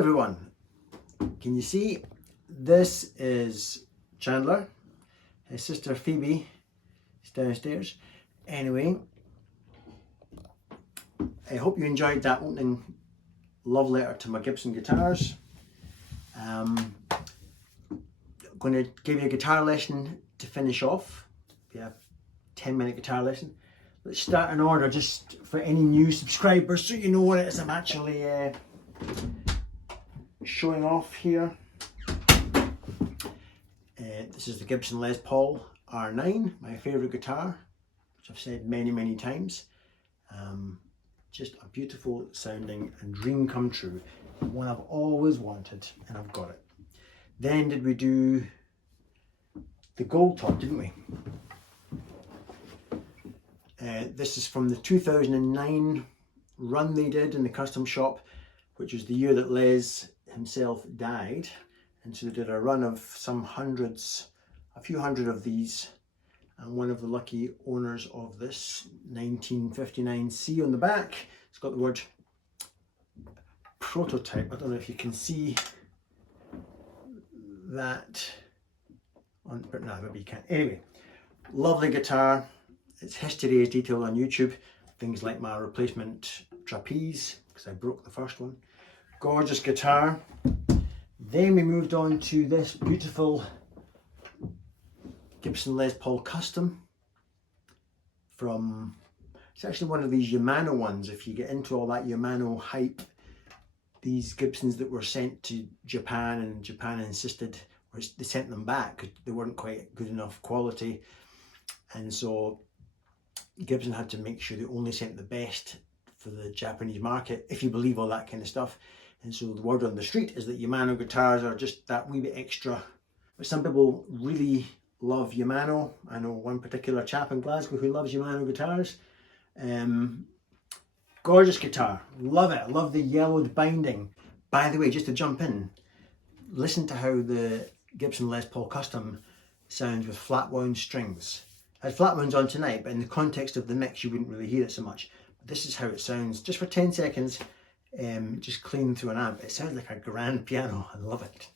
everyone, can you see? This is Chandler. His sister Phoebe is downstairs. Anyway, I hope you enjoyed that opening love letter to my Gibson guitars. I'm going to give you a guitar lesson to finish off. Yeah, 10-minute guitar lesson. Let's start in order just for any new subscribers so you know what it is I'm actually showing off here. This is the Gibson Les Paul R9, my favourite guitar, which I've said many times. Just a beautiful sounding and dream come true. One I've always wanted, and I've got it. Then did we do the gold top, didn't we? This is from the 2009 run they did in the custom shop, which was the year that Les himself died. And so they did a run of some hundreds, a few hundred of these. And one of the lucky owners of this 1959C on the back, it's got the word prototype. I don't know if you can see that on, but no, maybe you can't. Anyway, lovely guitar. Its history is detailed on YouTube. Things like my replacement trapeze, because I broke the first one. Gorgeous guitar. Then we moved on to this beautiful Gibson Les Paul Custom from, it's actually one of these Yamano ones. If you get into all that Yamano hype, these Gibsons that were sent to Japan, and Japan insisted, or they sent them back because they weren't quite good enough quality, and so Gibson had to make sure they only sent the best for the Japanese market, if you believe all that kind of stuff. And so the word on the street is that Yamano guitars are just that wee bit extra. But some people really love Yamano. I know one particular chap in Glasgow who loves Yamano guitars. Gorgeous guitar, love it. I love the yellowed binding. By the way, just to jump in, listen to how the Gibson Les Paul Custom sounds with flat wound strings. I had flat wounds on tonight, but in the context of the mix you wouldn't really hear it so much. But this is how it sounds, just for 10 seconds, just clean through an amp. It sounds like a grand piano. I love it.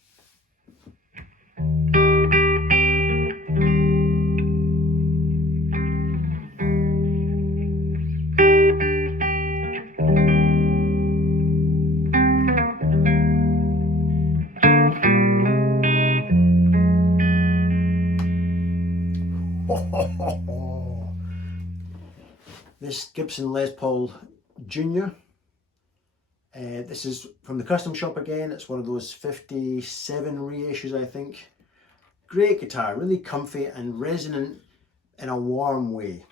This Gibson Les Paul Junior. This is from the custom shop again. It's one of those 57 reissues, I think. Great guitar, really comfy and resonant in a warm way.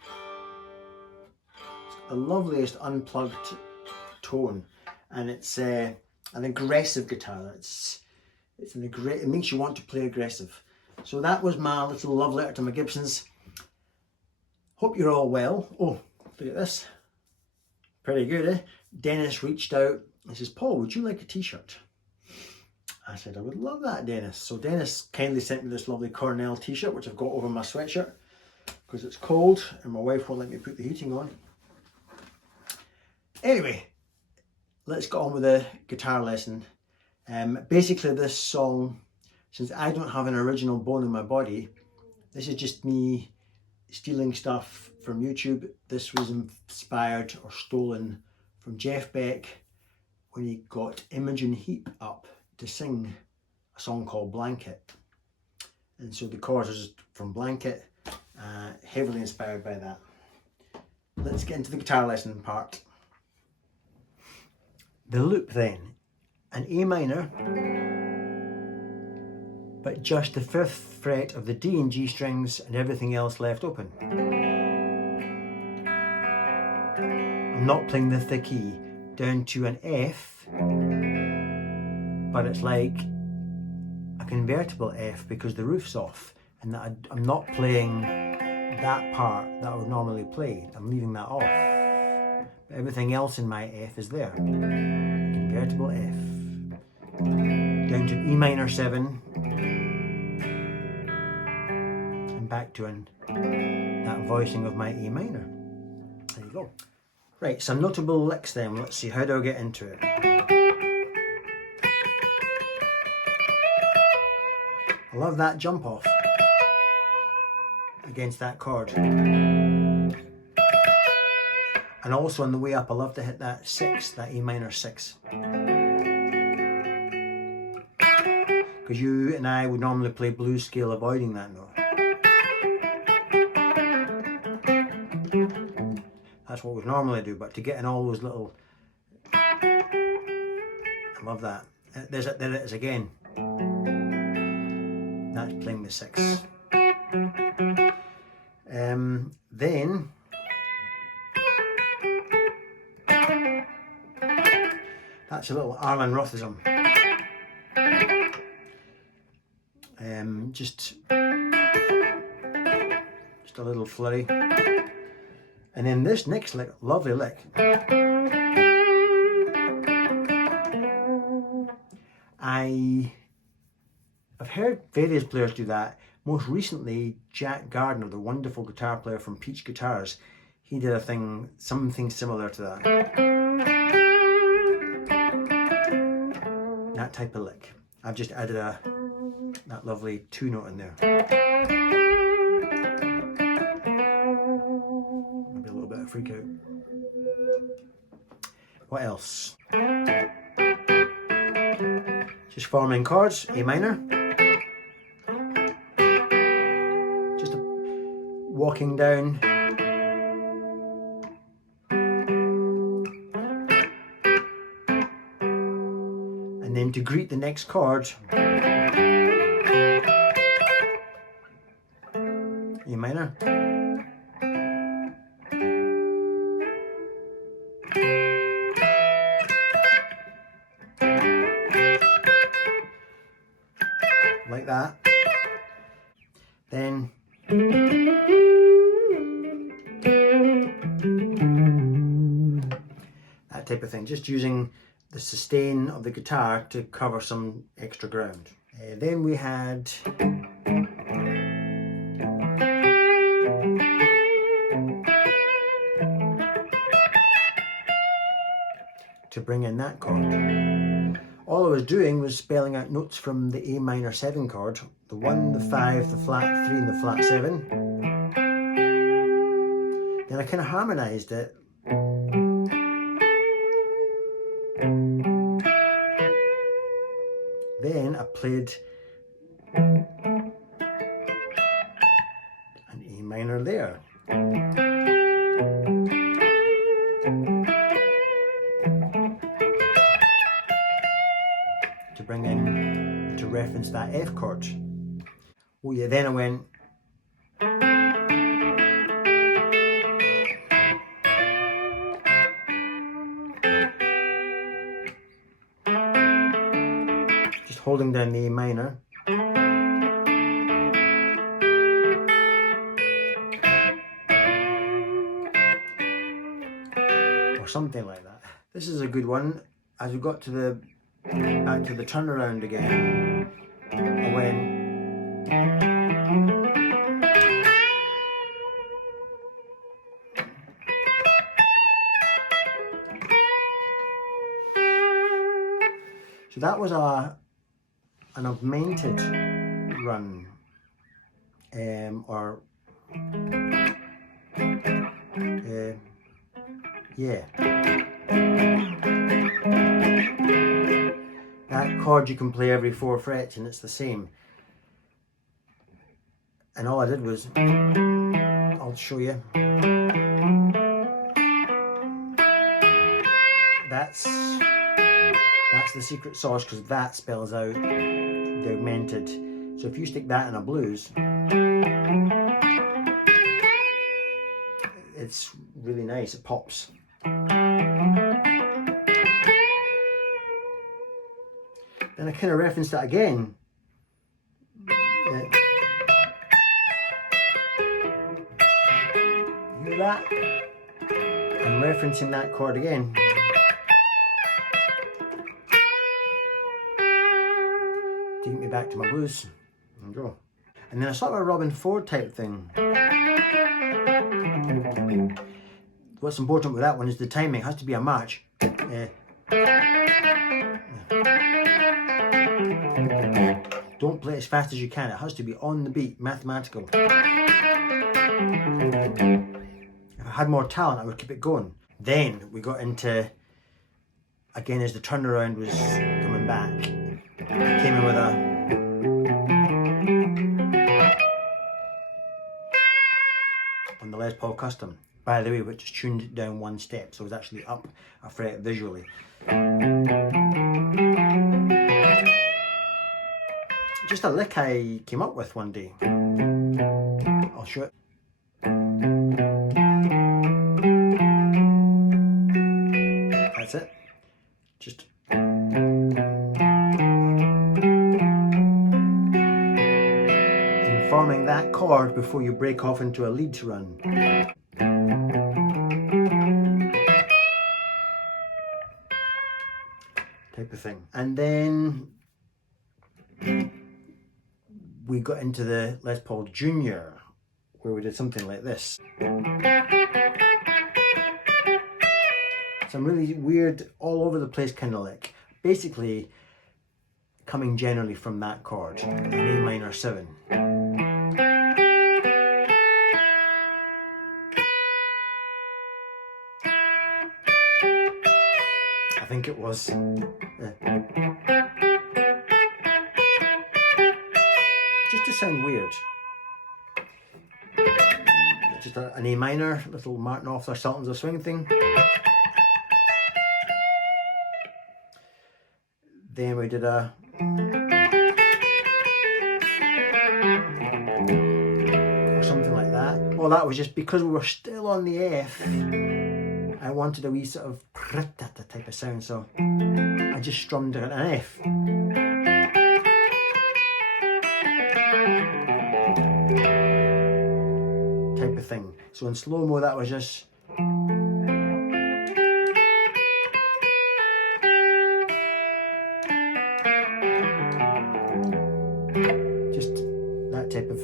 It's the loveliest unplugged tone, and it's an aggressive guitar. It makes you want to play aggressive. So that was my little love letter to my Gibsons. Hope you're all well. Oh, look at this. Pretty good, eh? Dennis reached out and says, Paul, would you like a t-shirt? I said, I would love that, Dennis. So Dennis kindly sent me this lovely Cornell t-shirt, which I've got over my sweatshirt because it's cold and my wife won't let me put the heating on. Anyway, let's get on with the guitar lesson. Basically this song, since I don't have an original bone in my body, this is just me stealing stuff from YouTube. This was inspired or stolen from Jeff Beck when he got Imogen Heap up to sing a song called Blanket. And so the chorus is from Blanket, heavily inspired by that. Let's get into the guitar lesson part. The loop then, an A minor, but just the 5th fret of the D and G strings and everything else left open. I'm not playing the thick E, down to an F, but it's like a convertible F because the roof's off, and that I'm not playing that part that I would normally play. I'm leaving that off. But everything else in my F is there. A convertible F. Down to E minor 7. And back to that voicing of my A minor. There you go. Right, some notable licks then. Let's see, how do I get into it? I love that jump off against that chord. And also on the way up, I love to hit that 6, that A minor 6. Because you and I would normally play blues scale avoiding that note. That's what we normally do, but to get in all those little... I love that. There it is again. That's playing the 6. Then that's a little Arlen Rothism. Just a little flurry. And then this next lick, lovely lick. I've heard various players do that. Most recently, Jack Gardner, the wonderful guitar player from Peach Guitars, he did something similar to that. That type of lick. I've just added that lovely 2 note in there. Maybe a little bit of freak out. What else? Just forming chords, A minor. Just walking down. And then to greet the next chord, A minor. Like that. Then that type of thing, just using the sustain of the guitar to cover some extra ground. Then we had to bring in that chord. All I was doing was spelling out notes from the A minor 7 chord, the 1, the 5, the flat 3 and the flat 7. Then I kind of harmonized it. Then I played an A minor there. To bring in, to reference that F chord. Oh yeah, then I went just holding down the A minor. Or something like that. This is a good one. As we got to the back to the turnaround again, I went so that was an augmented run, yeah. That chord you can play every 4 frets and it's the same. And all I did was, I'll show you. That's the secret sauce, because that spells out the augmented. So if you stick that in a blues, it's really nice, it pops. And I kind of referenced that again. Hear that? I'm referencing that chord again. Take me back to my blues. And go. And then a sort of a Robin Ford type thing. What's important with that one is the timing. It has to be a march. Don't play it as fast as you can. It has to be on the beat, mathematical. If I had more talent, I would keep it going. Then we got into, again, as the turnaround was coming back, I came in with on the Les Paul Custom, by the way, which is tuned down one step, so it was actually up a fret visually. Just a lick I came up with one day. I'll show it. That's it. Just informing that chord before you break off into a lead run. Type of thing. And then we got into the Les Paul Junior, where we did something like this. Some really weird, all over the place kind of lick. Basically, coming generally from that chord, an A minor 7. I think it was. Just to sound weird. Just an A minor, little Martin Offler Sultans of Swing thing. Then we did a or something like that. Well, that was just because we were still on the F. I wanted a wee sort of type of sound, so I just strummed an F. Type of thing. So in slow-mo that was just that type of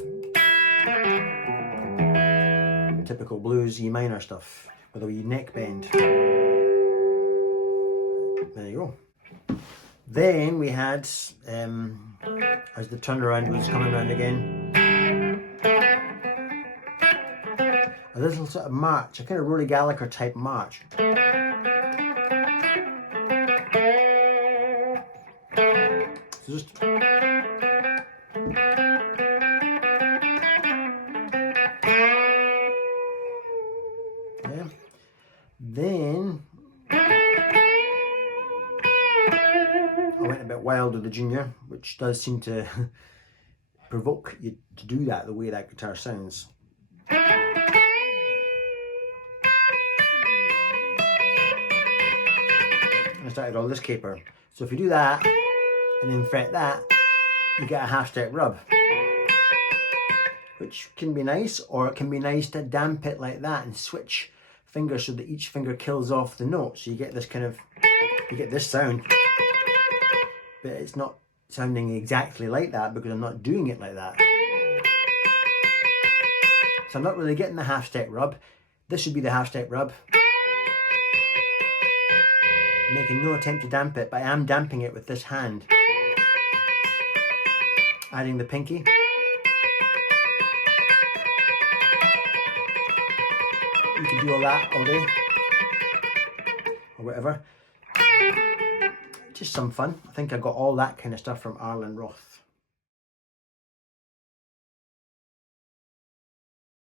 typical blues E minor stuff with a wee neck bend. There you go. Then we had, as the turnaround was coming round again, a little sort of march, a kind of Rory Gallagher type march. So just then I went a bit wild with the Junior, which does seem to provoke you to do that, the way that guitar sounds. I started all this caper. So if you do that and then fret that, you get a half step rub, which can be nice, or it can be nice to damp it like that and switch fingers so that each finger kills off the note, so you get this kind of, you get this sound, but it's not sounding exactly like that because I'm not doing it like that. So I'm not really getting the half step rub. This should be the half step rub. Making no attempt to damp it, but I am damping it with this hand. Adding the pinky. You can do all that all day, or whatever. Just some fun. I think I got all that kind of stuff from Arlen Roth.